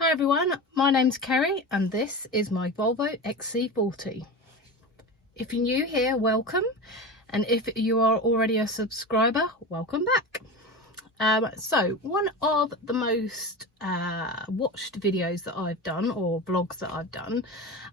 Hi everyone, my name's Kerry and this is my Volvo XC40. If you're new here, welcome, and if you are already a subscriber, welcome back. So one of the most watched videos that I've done, or vlogs that I've done,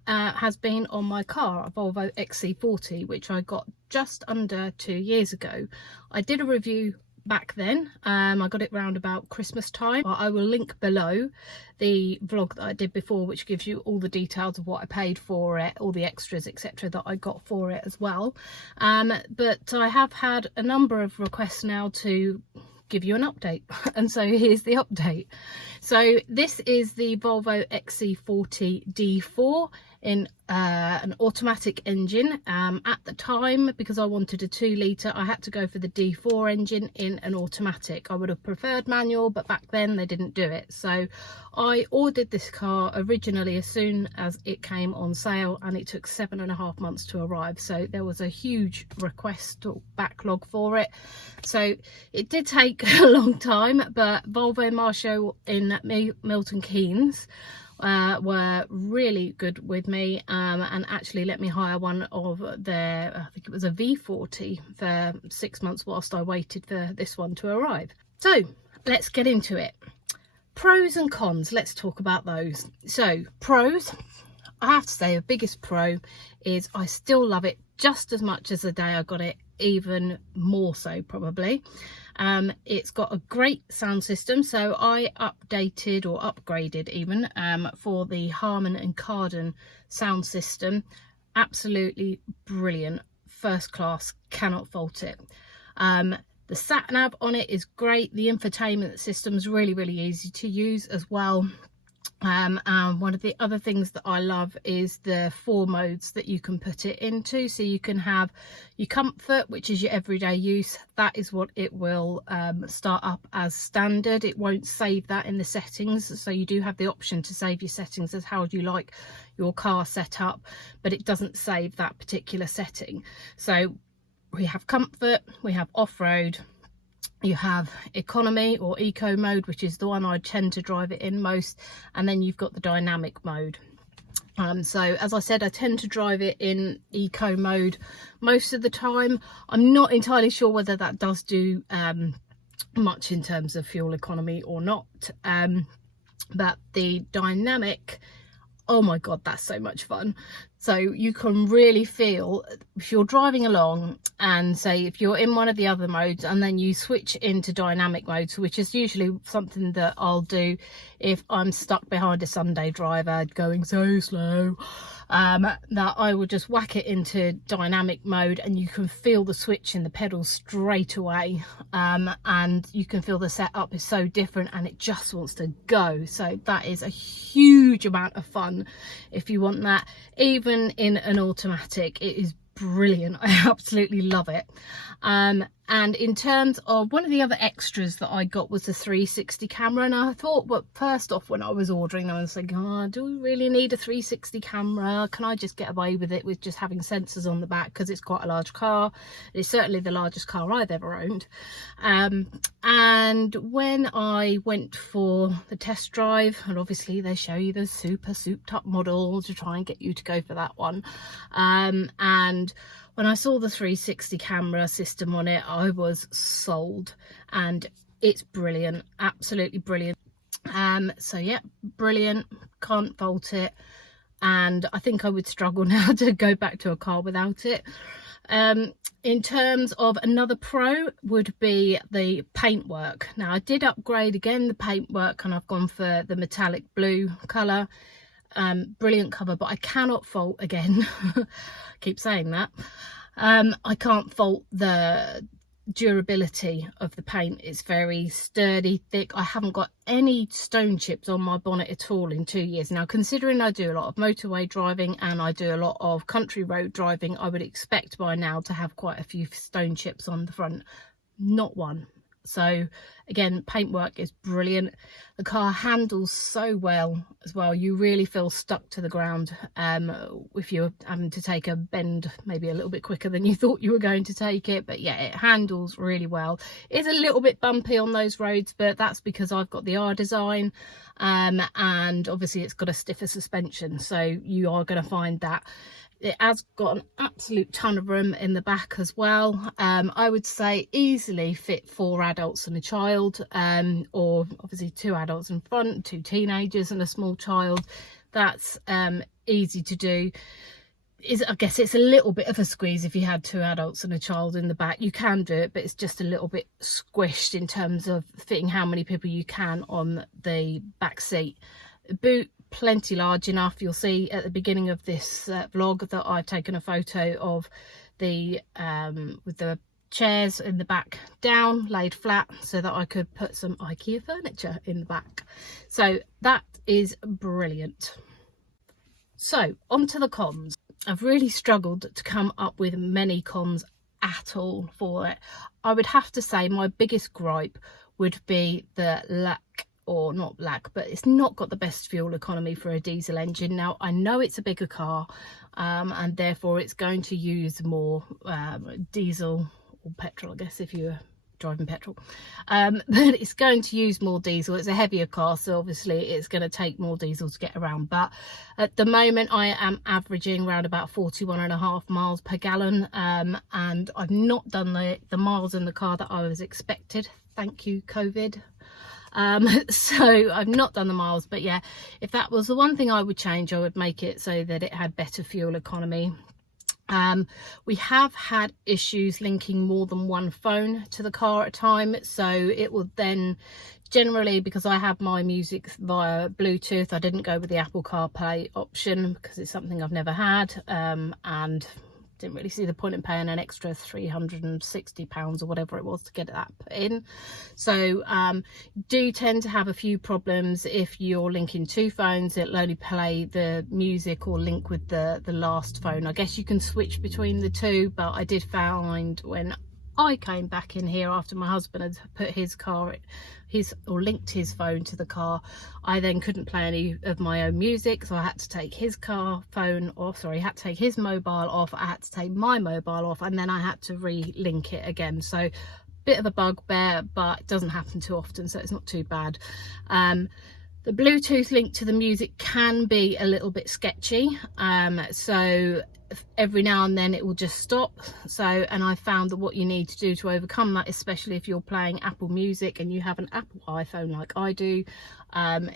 has been on my car, a Volvo XC40, which I got just under 2 years ago. I did a review back then. I got it round about Christmas time. I will link below the vlog that I did before, which gives you all the details of what I paid for it, all the extras etc that I got for it as well. But I have had a number of requests now to give you an update, and so here's the update. So this is the Volvo XC40 D4 in an automatic engine. At the time, because I wanted a 2 litre, I had to go for the D4 engine in an automatic. I would have preferred manual, but back then they didn't do it. So I ordered this car originally as soon as it came on sale, and it took 7.5 months to arrive. So there was a huge request or backlog for it. So it did take a long time, but Volvo Marshall in Milton Keynes were really good with me, and actually let me hire one of their, I think it was a V40, for 6 months whilst I waited for this one to arrive. So let's get into it. Pros and cons, let's talk about those. So pros, I have to say the biggest pro is I still love it just as much as the day I got it, even more so probably. It's got a great sound system, so I updated or upgraded even for the Harman and Kardon sound system. Absolutely brilliant, first class, cannot fault it. The sat nav on it is great. The infotainment system is really easy to use as well. And one of the other things that I love is the 4 modes that you can put it into. So you can have your comfort, which is your everyday use. That is what it will start up as standard. It won't save that in the settings, so you do have the option to save your settings as how you like your car set up, but it doesn't save that particular setting. So we have comfort, we have off-road, you have economy or eco mode, which is the one I tend to drive it in most, and then you've got the dynamic mode. So as I said, I tend to drive it in eco mode most of the time. I'm not entirely sure whether that does do much in terms of fuel economy or not, but the dynamic, oh my god, that's so much fun. So you can really feel, if you're driving along and say if you're in one of the other modes and then you switch into dynamic modes, which is usually something that I'll do if I'm stuck behind a Sunday driver going so slow, that I will just whack it into dynamic mode, and you can feel the switch in the pedals straight away, and you can feel the setup is so different and it just wants to go. So that is a huge amount of fun if you want that. Even in an automatic, it is brilliant. I absolutely love it. And in terms of one of the other extras that I got was the 360 camera, and I thought, well, first off, when I was ordering, I was thinking, oh, do we really need a 360 camera? Can I just get away with it with just having sensors on the back, because it's quite a large car. It's certainly the largest car I've ever owned. And when I went for the test drive, and obviously they show you the super souped up model to try and get you to go for that one, and when I saw the 360 camera system on it, I was sold. And it's brilliant, absolutely brilliant. So yeah, brilliant, can't fault it, and I think I would struggle now to go back to a car without it. In terms of another pro would be the paintwork. Now I did upgrade again the paintwork, and I've gone for the metallic blue colour. Brilliant cover, but I cannot fault, again, I keep saying that, I can't fault the durability of the paint. It's very sturdy, thick. I haven't got any stone chips on my bonnet at all in 2 years now. Considering I do a lot of motorway driving and I do a lot of country road driving, I would expect by now to have quite a few stone chips on the front. Not one. So again, paintwork is brilliant. The car handles so well as well. You really feel stuck to the ground if you're having to take a bend maybe a little bit quicker than you thought you were going to take it. But yeah, it handles really well. It's a little bit bumpy on those roads, but that's because I've got the R design, and obviously it's got a stiffer suspension, so you are going to find that. It has got an absolute ton of room in the back as well. I would say easily fit 4 adults and a child, or obviously 2 adults in front, 2 teenagers and a small child. That's easy to do. I guess it's a little bit of a squeeze if you had 2 adults and a child in the back. You can do it, but it's just a little bit squished in terms of fitting how many people you can on the back seat. The boot, plenty large enough. You'll see at the beginning of this vlog that I've taken a photo of the with the chairs in the back down, laid flat, so that I could put some IKEA furniture in the back. So that is brilliant. So onto the cons. I've really struggled to come up with many cons at all for it. I would have to say my biggest gripe would be the lack, or not lack, but it's not got the best fuel economy for a diesel engine. Now I know it's a bigger car, and therefore it's going to use more diesel or petrol, I guess, if you're driving petrol, but it's going to use more diesel. It's a heavier car, so obviously it's going to take more diesel to get around. But at the moment I am averaging around about 41.5 miles per gallon, and I've not done the miles in the car that I was expected. Thank you, COVID. So I've not done the miles, but yeah, if that was the one thing I would change, I would make it so that it had better fuel economy. We have had issues linking more than one phone to the car at a time, so it will then generally, because I have my music via Bluetooth, I didn't go with the Apple CarPlay option because it's something I've never had, and didn't really see the point in paying an extra £360 or whatever it was to get that put in. So do tend to have a few problems if you're linking 2 phones. It'll only play the music or link with the last phone. I guess you can switch between the 2, but I did find when I came back in here after my husband had put his linked his phone to the car, I then couldn't play any of my own music, so I had to take his phone off. Sorry, I had to take his mobile off, I had to take my mobile off, and then I had to re-link it again. So bit of a bugbear, but it doesn't happen too often, so it's not too bad. The Bluetooth link to the music can be a little bit sketchy, so every now and then it will just stop. And I found that what you need to do to overcome that, especially if you're playing Apple Music and you have an Apple iPhone like I do,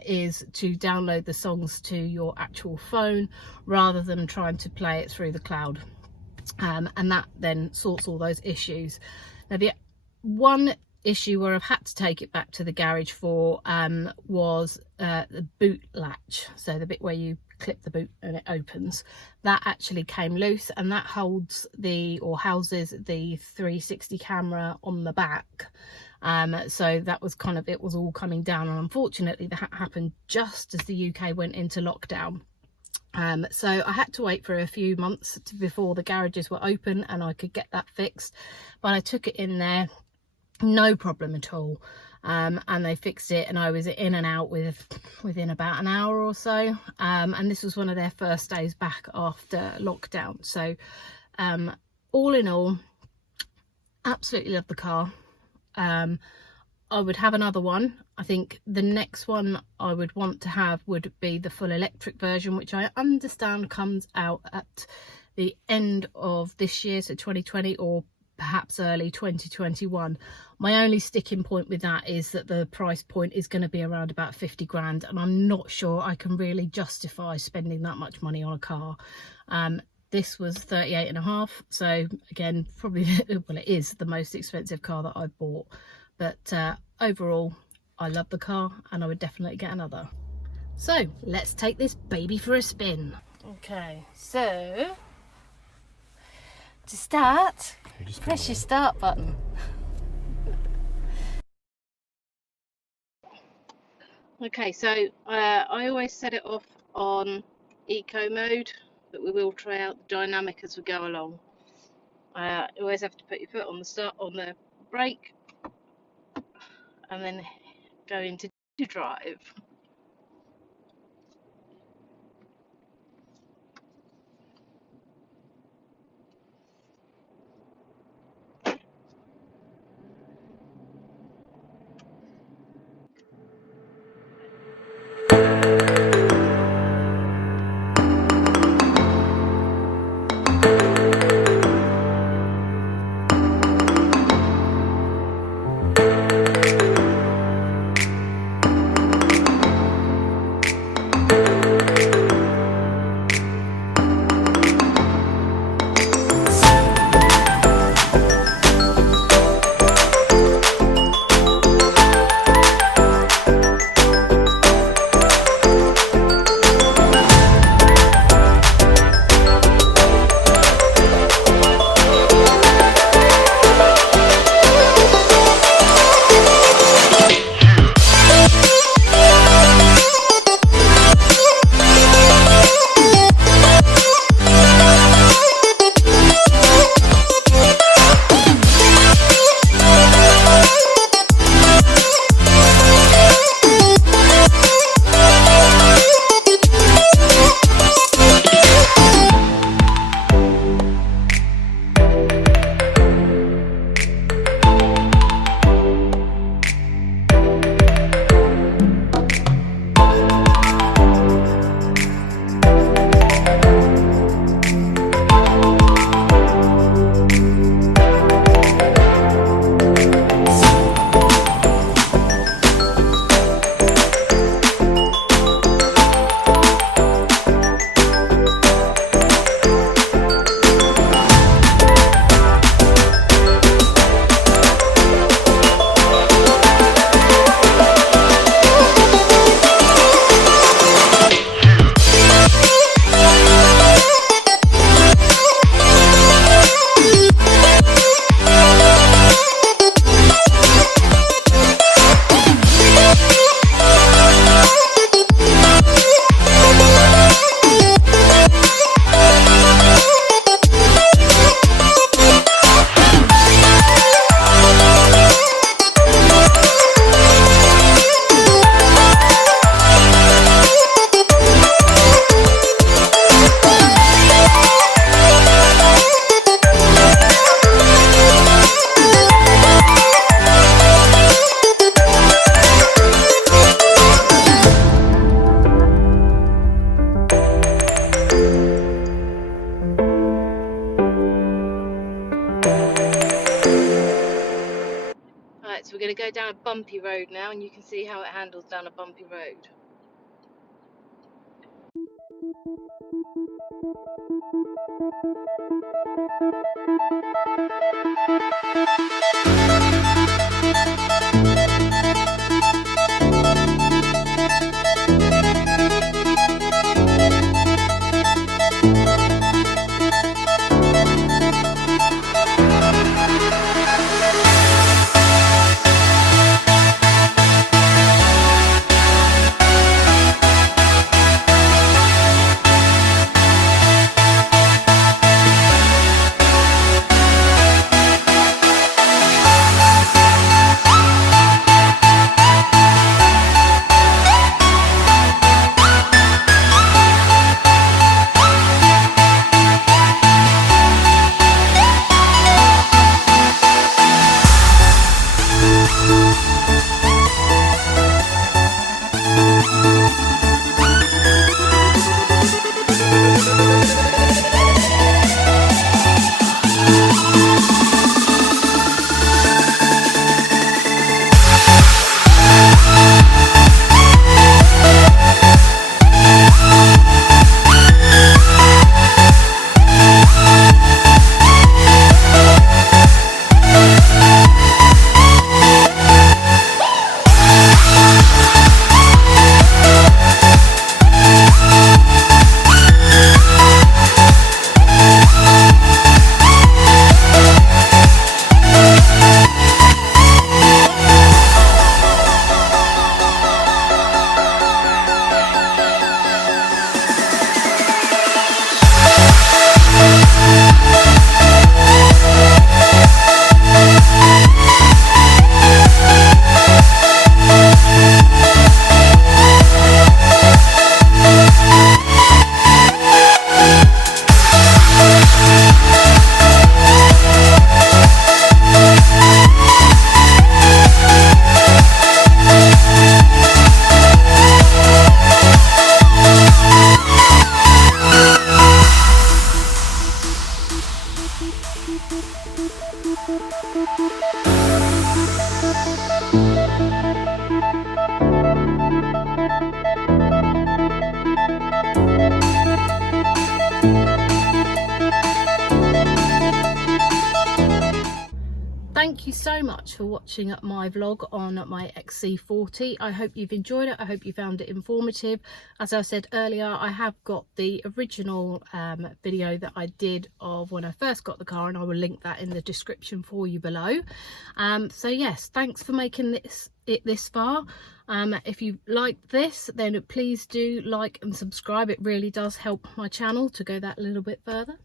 is to download the songs to your actual phone rather than trying to play it through the cloud, and that then sorts all those issues. Now the one issue where I've had to take it back to the garage for was the boot latch, so the bit where you clip the boot and it opens, that actually came loose, and that houses the 360 camera on the back. So that was kind of, it was all coming down, and unfortunately that happened just as the UK went into lockdown. So I had to wait for a few months before the garages were open and I could get that fixed, but I took it in there, no problem at all, and they fixed it, and I was in and out within about an hour or so, and this was one of their first days back after lockdown. So all in all, absolutely love the car. I would have another one. I think the next one I would want to have would be the full electric version, which I understand comes out at the end of this year, so 2020, or perhaps early 2021. My only sticking point with that is that the price point is going to be around about 50 grand, and I'm not sure I can really justify spending that much money on a car. This was 38.5, so again, probably, well, it is the most expensive car that I've bought, but overall I love the car and I would definitely get another. So let's take this baby for a spin. Okay, so to start, press your start button. Okay, so I always set it off on eco mode, but we will try out the dynamic as we go along. You always have to put your foot on the brake, and then go into drive. Right, so we're going to go down a bumpy road now, and you can see how it handles down a bumpy road. much for watching my vlog on my XC40. I hope you've enjoyed it. I hope you found it informative. As I said earlier, I have got the original video that I did of when I first got the car, and I will link that in the description for you below. So yes, thanks for making it this far. If you liked this, then please do like and subscribe. It really does help my channel to go that little bit further.